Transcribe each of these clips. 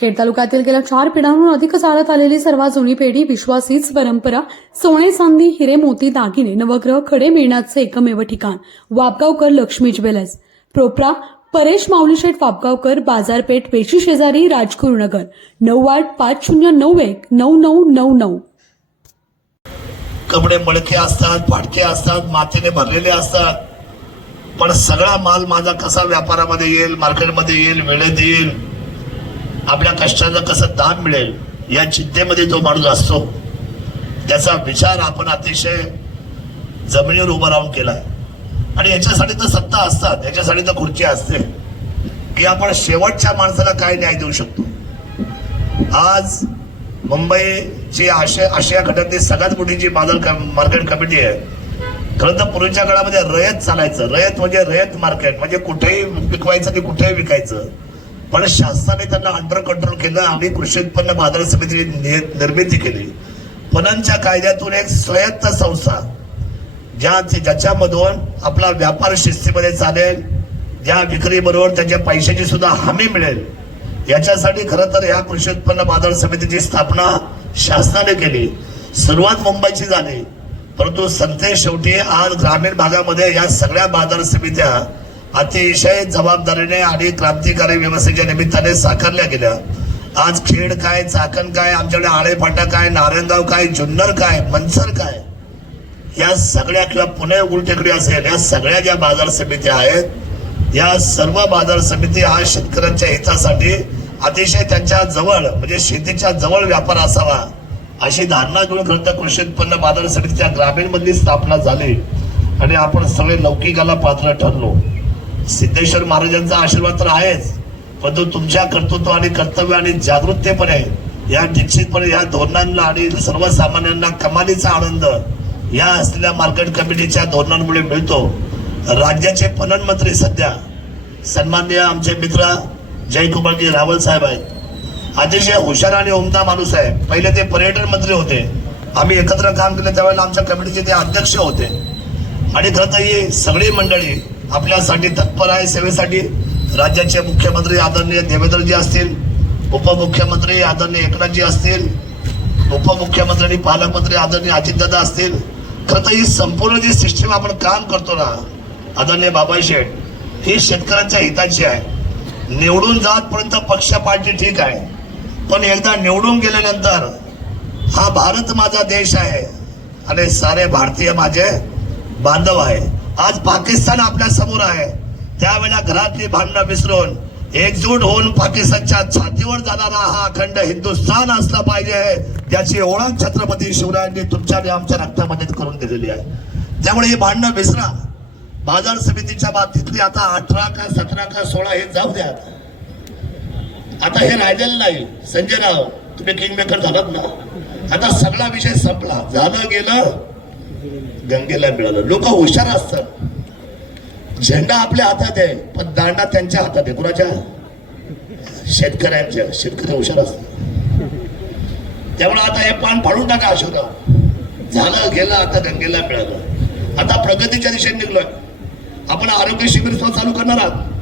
खेड तालुक्यातील गेल्या चार पिढ्यांहून अधिक चालत आलेली सर्वात जुनी पेढी विश्वासीच परंपरा सोने चांदी हिरे मोती दागिने नवग्रह खडे मिळण्याचे एकमेव ठिकाण वापगावकर लक्ष्मी ज्वेलर्स. प्रोपरा परेश माऊलीशेठ वापगावकर बाजारपेठ पेशी शेजारी राजगुरुनगर नऊ आठ पाच शून्य नऊ एक नऊ नऊ नऊ नऊ. कपडे मळके असतात फाटके असतात मातीने भरलेले असतात. पण सगळा माल माझा कसा व्यापारामध्ये येईल मार्केटमध्ये येईल वेळेत येईल? आपल्या कष्टाला कसं दाम मिळेल या चिंतेमध्ये जो माणूस असतो. त्याचा विचार आपण अतिशय जमिनीवर उभं राहून केलाय. आणि याच्यासाठी तर सत्ता असतात याच्यासाठी तर खुर्ची असते. की आपण शेवटच्या माणसाला काय न्याय देऊ शकतो? आज मुंबईची आशिया आशिया खंडातली सगळ्यात मोठी जी बाजार क- मार्केट कमिटी आहे खरं तर पूर्वीच्या काळामध्ये रयत चालायचं. रयत म्हणजे रयत मार्केट म्हणजे कुठेही विकवायचं आणि कुठेही विकायचं. पण शासनाने त्यांना अंडर कंट्रोल केलं. आम्ही कृषी उत्पन्न बाजार समितीची नि- निर्मिती केली. पणनच्या कायद्यातून एक स्वायत्त संस्था ज्या ज्याच्यामधून आपला व्यापार शिस्तीमध्ये चालेल ज्या विक्रीबरोबर त्याच्या पैशाची सुद्धा हमी मिळेल याच्यासाठी खरं तर या कृषी उत्पन्न बाजार समितीची स्थापना शासनाने केली. सुरुवात मुंबईची झाली. परंतु संते शेवटी आज ग्रामीण भागामध्ये या सगळ्या बाजार समित्या अतिशय जबाबदारीने आणि क्रांतिकारी व्यवस्थेच्या निमित्ताने साकारल्या गेल्या. आज खेड काय चाकण काय आमच्याकडे आळेफाटा काय नारायणगाव काय जुन्नर काय मनसर काय? या सगळ्या किंवा पुणे उलटेकडी असेल या सगळ्या ज्या बाजार समित्या आहेत या सर्व बाजार समिती हा शेतकऱ्यांच्या हितासाठी अतिशय त्यांच्या जवळ म्हणजे शेतीच्या जवळ व्यापार असावा अशी धारणा घेऊन खरं कृषी उत्पन्न बाजार समितीच्या ग्रामीण मधली स्थापना झाली. आणि आपण सगळे लौकिकाला पात्र ठरलो. सिद्धेश्वर महाराजांचा आशीर्वाद तर आहेच परंतु तुमच्या कर्तृत्व आणि कर्तव्य आणि जागृततेपणे या निश्चितपणे या धोरणांना आणि सर्वसामान्यांना कमालीचा आनंद या असलेल्या मार्केट कमिटीच्या धोरणांमुळे मिळतो. राज्याचे पणन मंत्री सध्या सन्माननीय आमचे मित्र जयकुमारजी रावल साहेब आहेत. अतिशय हुशार आणि उमदा माणूस आहे. पहिले ते पर्यटन मंत्री होते. आम्ही एकत्र काम केलं त्यावेळेला आमच्या कमिटीचे ते अध्यक्ष होते. आणि खरं तर ही सगळी मंडळी आपल्यासाठी तत्पर आहे सेवेसाठी. राज्याचे मुख्यमंत्री आदरणीय देवेंद्रजी असतील उपमुख्यमंत्री आदरणीय एकनाथजी असतील उपमुख्यमंत्री आणि पालकमंत्री आदरणीय अजितदादा असतील. खरं तर ही संपूर्ण जी सिस्टीम आपण काम करतो ना आदरणीय बाबाई शेठ ही शेतकऱ्यांच्या हिताची आहे. निवडून जातपर्यंत पक्ष पार्टी ठीक आहे. पण एकदा निवडून गेल्यानंतर हा भारत माझा देश आहे. आणि सारे भारतीय माझे बांधव आहे आज पाकिस्तान आपल्यासमोर आहे. त्यावेळेला घरातली भांडणं विसरून एकजूट होऊन पाकिस्तानच्या छातीवर जाणारा हा अखंड हिंदुस्थान असला पाहिजे त्याची ओळख छत्रपती शिवरायांनी तुमच्या आणि आमच्या रक्तामध्ये करून दिलेली आहे. त्यामुळे ही भांडणं विसरा. बाजार समितीच्या बाबतीतली आता अठरा का सतरा का सोळा हे जाऊ द्या आता. आता हे राहिलेलं नाही. संजय राव तुम्ही किंग मेकर झालात ना? आता सगळा विषय संपला. झालं गेलं. गंगेला मिळालं. लोक हुशार असतात. झेंडा आपल्या हातात आहे पण दांडा त्यांच्या हातात आहे. कुणाच्या? शेतकऱ्यांच्या. शेतकरी हुशार असतात. त्यामुळे आता हे पान फाडून टाका अशोकराव. झालं गेलं आता गंगेला मिळालं. आता प्रगतीच्या दिशेने निघलोय. आपण आरोग्य शिबिर सुद्धा चालू करणार आहात.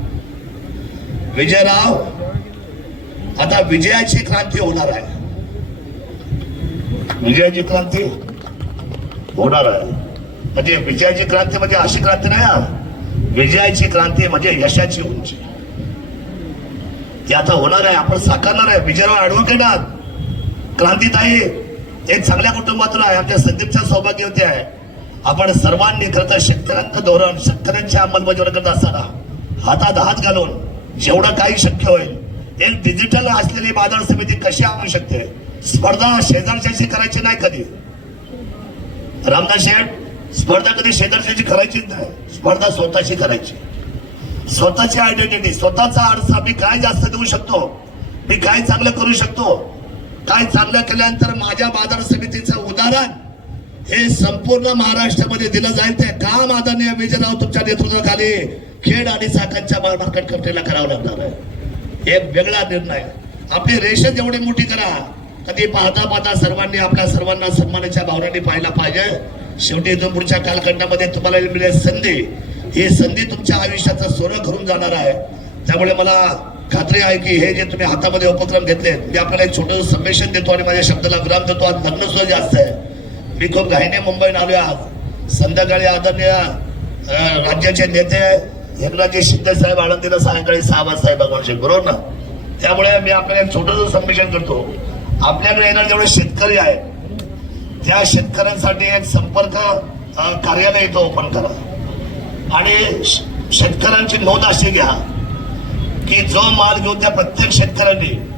विजयराव आता विजयाची क्रांती होणार आहे. विजयाची क्रांती होणार आहे. म्हणजे विजयाची क्रांती म्हणजे अशी क्रांती नाही हा. विजयाची क्रांती म्हणजे यशाची उंची. ती आता होणार आहे आपण साकारणार आहे. विजयराव ऍडव्होकेट आहात क्रांतीताई एक चांगल्या कुटुंबातून आहे आमच्या संदीपच्या सौभाग्यवती आहे. आपण सर्वांनी खरं तर शेतकऱ्यांचं धोरण शेतकऱ्यांची अंमलबजावणी करत असताना हातात हात घालून जेवढं काही शक्य होईल एक डिजिटल असलेली बाजार समिती कशी आणू शकते? स्पर्धा शेजारच्याशी करायची नाही कधी. रामदास शेठ स्पर्धा कधी शेजारच्याशी करायचीच नाही. स्पर्धा स्वतःशी करायची. स्वतःची आयडेंटिटी स्वतःचा आरसा मी काय जास्त देऊ शकतो? मी काय चांगलं करू शकतो? काय चांगलं केल्यानंतर माझ्या बाजार समितीचं उदाहरण हे संपूर्ण महाराष्ट्रामध्ये दिलं जाईल ते काम आदरणीय विजयराव तुमच्या नेतृत्वाखाली खेड आणि साखरच्या मार्केट कमिटीला करावं लागणार आहे. एक वेगळा निर्णय. आपली रेषा जेवढी मोठी करा कधी पाहता पाहता सर्वांनी आपल्या सर्वांना सन्मानाच्या भावनांनी पाहायला पाहिजे. शेवटी इथून पुढच्या कालखंडामध्ये तुम्हाला मिळेल संधी ही संधी तुमच्या आयुष्याचं सोनं घरून जाणार आहे. त्यामुळे मला खात्री आहे की हे जे तुम्ही हातामध्ये उपक्रम घेतले मी आपल्याला एक छोटं संमेशन देतो आणि माझ्या शब्दाला विराम देतो. आज लग्न सुद्धा जास्त आहे. मी खूप घाईने मुंबईत आलो आज. संध्याकाळी आदरणीय राज्याचे नेते एकनाथजी शिंदे साहेब आळंदीला सायंकाळी सहा वाजता आहे भगवान बरोबर ना? त्यामुळे मी आपल्याला एक छोटंसं संमेशन करतो. आपल्याकडे येणारे जेवढे शेतकरी आहेत त्या शेतकऱ्यांसाठी एक संपर्क कार्यालय इथं ओपन करा. आणि श- शेतकऱ्यांची नोंद अशी घ्या की जो माल घेऊन त्या प्रत्येक शेतकऱ्यांनी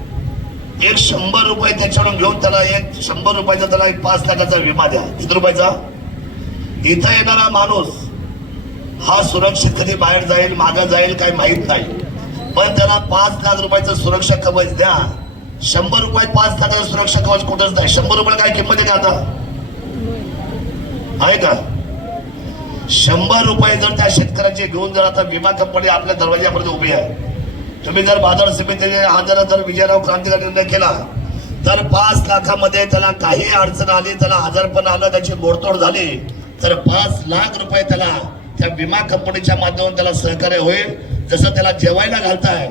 एक शंभर रुपये त्याच्याकडून घेऊन त्याला एक शंभर रुपयाचा त्याला एक पाच लाखाचा विमा द्या. किती रुपयाचा? इथं येणारा माणूस हा सुरक्षित कधी बाहेर जाईल मागं जाईल काही माहीत नाही. पण त्याला पाच लाख रुपयाचं सुरक्षा कवच द्या. शंभर रुपये पाच लाख सुरक्षा कवच कुठंच नाही. शंभर रुपये काय किंमत आहे का आता? आहे का? शंभर रुपये जर त्या शेतकऱ्याचे घेऊन जर आता विमा कंपनी आपल्या दरवाज्यामध्ये उभी आहे. तुम्ही जर बाजार समितीने हा जर जर विजयराव क्रांतीचा निर्णय केला तर पाच लाखामध्ये त्याला काही अडचण आली त्याला आजारपण आलं त्याची मोडतोड झाली तर पाच लाख रुपये त्याला त्या विमा कंपनीच्या माध्यमातून त्याला सहकार्य होईल. जसं त्याला जेवायला घालताय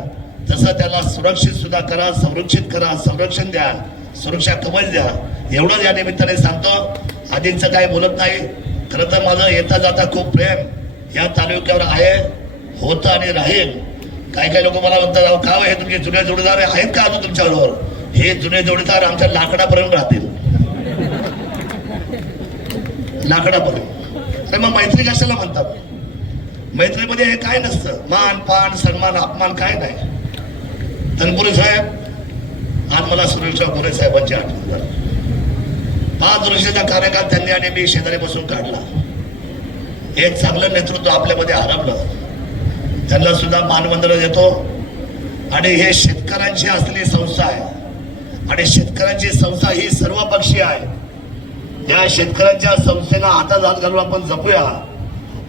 तसं त्याला सुरक्षित सुद्धा करा संरक्षित करा संरक्षण द्या सुरक्षा कवच द्या एवढंच या निमित्ताने सांगतो. अधिकचं काही बोलत नाही. खरं तर माझं येता जाता खूप प्रेम या तालुक्यावर आहे होतं आणि राहील. काही काही लोक मला म्हणतात "अहो, का हो हे तुमचे जुने जोडीदार आहेत का अजून तुमच्याबरोबर? हे जुने जोडीदार आमच्या लाकडापर्यंत राहतील. लाकडापर्यंत. मग मैत्री कशाला म्हणतात? मैत्रीमध्ये हे काय नसतं. मान पान सन्मान अपमान काय नाही. तनपुरे साहेब आज मला सुरेश पुरे साहेबांची आठवण झाली. पाच वर्षाचा कार्यकाळ त्यांनी आणि मी शेजारी बसून काढला. एक चांगलं नेतृत्व आपल्यामध्ये हरवलं. त्यांना सुद्धा मानवंदना देतो. आणि हे शेतकऱ्यांची असलेली संस्था आहे. आणि शेतकऱ्यांची संस्था ही सर्वपक्षीय आहे. या शेतकऱ्यांच्या संस्थेला हातात हात घालून आपण जपूया.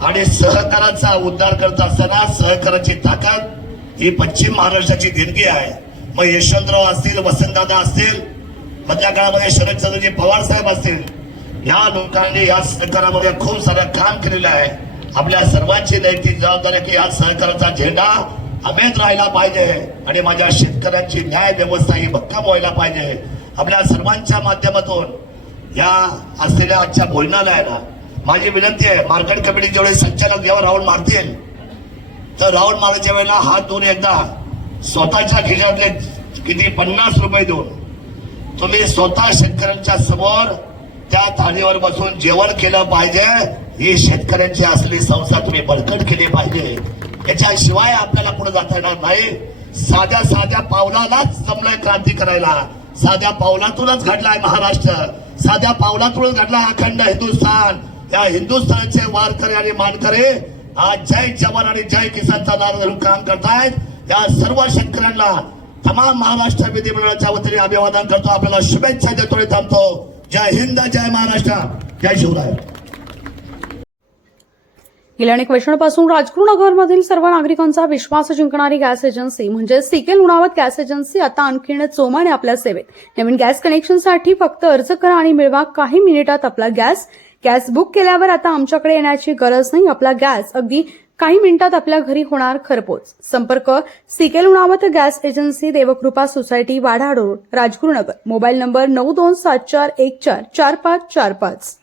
आणि सहकाराचा उद्धार करत असताना सहकाराची ताकद ही पश्चिम महाराष्ट्राची देणगी आहे. मग यशवंतराव असतील वसंतदादा असतील मधल्या काळामध्ये शरदचंद्रजी पवार साहेब असतील या लोकांनी या सहकारामध्ये खूप सारं काम केलेलं आहे. आपल्या सर्वांची नैतिक जबाबदारी की या सहकाराचा झेंडा अमेत राहिला पाहिजे आणि माझ्या शेतकऱ्यांची न्याय व्यवस्था ही भक्कम व्हायला पाहिजे. आपल्या सर्वांच्या माध्यमातून या असलेल्या आजच्या भोजनालयाला माझी विनंती आहे मार्केट कमिटी जेवढे संचालक यावर राऊंड मारतील तर राऊंड मारायच्या वेळेला हात धुवून एकदा स्वतःच्या खिशातले किती पन्नास रुपये देऊन तुम्ही स्वतः शेतकऱ्यांच्या समोर त्या थाळीवर बसून जेवण केलं पाहिजे ही शेतकऱ्यांची असली संस्था तुम्ही बळकट केली पाहिजे. याच्याशिवाय आपल्याला पुढे जाता येणार नाही. साध्या साध्या पावलालाच जमलंय क्रांती करायला. साध्या पावलातूनच घडलाय महाराष्ट्र. साध्या पावलातूनच घडलाय अखंड हिंदुस्थान. या हिंदुस्थानचे वारकरी आणि मानकरी आज जय जवान आणि जय किसानचा नारा धरून काम करतायत. या सर्व शेतकऱ्यांना तमाम महाराष्ट्र विधिमंडळाच्या वतीने अभिवादन करतो. आपल्याला शुभेच्छा देतो आणि थांबतो. जय हिंद जय महाराष्ट्र. जय शिवराय. गेल्या अनेक वर्षांपासून राजगुरुनगरमधील सर्व नागरिकांचा विश्वास जिंकणारी गॅस एजन्सी म्हणजे C K Lunawat gas agency आता आणखीन चोमाने आपल्या सेवेत. नवीन गॅस कनेक्शनसाठी फक्त अर्ज करा आणि मिळवा काही मिनिटात आपला गॅस गॅस बुक केल्यावर आता आमच्याकडे येण्याची गरज नाही. आपला गॅस अगदी काही मिनिटात आपल्या घरी होणार खरपोच. संपर्क CK Unawat gas agency Devkrupa society Wada road Rajgurunagar. Mobile number नऊ दोन सात चार एक चार चार पाच चार पाच.